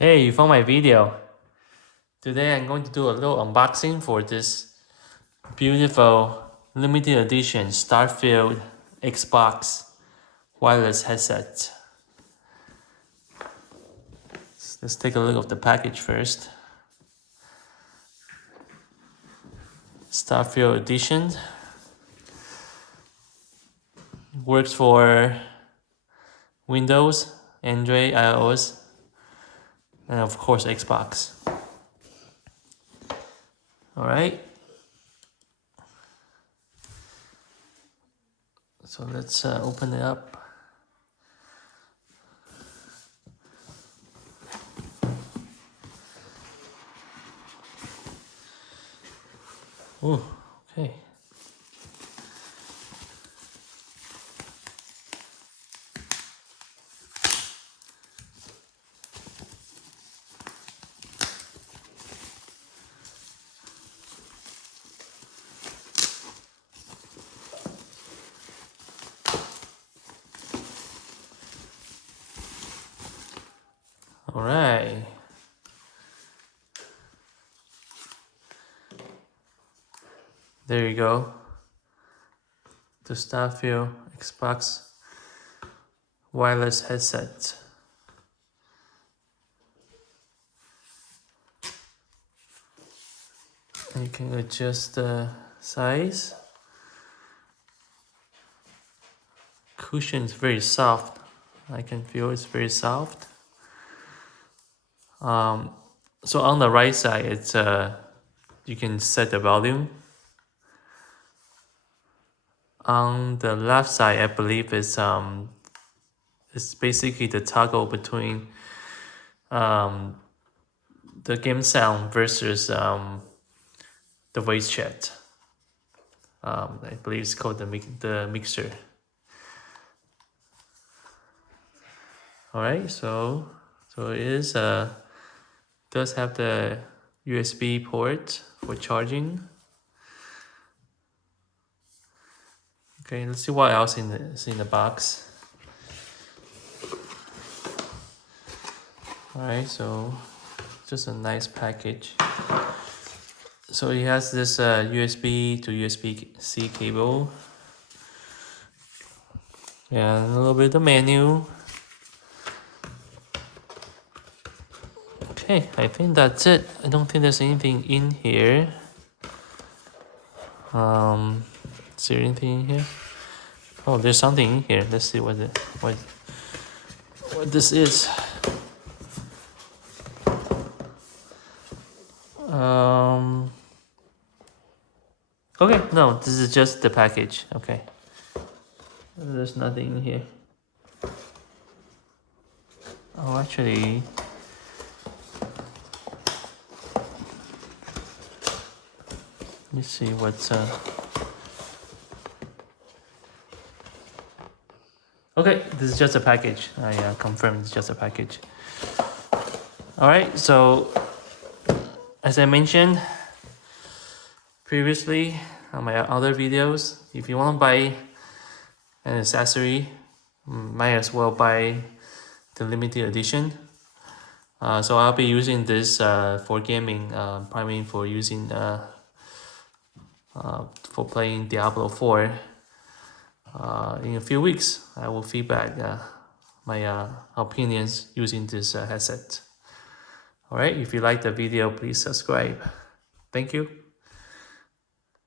Hey, you found my video. Today I'm going to do a little unboxing for this beautiful limited edition Starfield XBOX wireless headset. Let's take a look at the package first. Starfield edition. Works for Windows, Android, iOS, and of course Xbox. Alright. So let's open it up. Oh, okay. All right. There you go. The Starfield XBOX wireless headset. And you can adjust the size. Cushion is very soft. I can feel it's very soft. So on the right side, it's you can set the volume. On the left side, I believe it's basically the toggle between the game sound versus the voice chat. I believe it's called the mixer. All right, so it is does have the USB port for charging. Okay, let's see what else is in the box. All right, so just a nice package. So it has this USB to USB-C cable. Yeah, a little bit of the menu. Okay, I think that's it. I don't think there's anything in here. Is there anything in here? Oh, there's something in here. Let's see what this is. Okay, no, this is just the package. Okay, there's nothing in here. Oh, actually, let me see what's okay, this is just a package. I confirm it's just a package. All right, so as I mentioned previously on my other videos, if you want to buy an accessory, might as well buy the limited edition. So I'll be using this for gaming, primarily for using for playing Diablo 4. In a few weeks, I will feedback my opinions using this headset. All right, if you like the video, please subscribe. Thank you.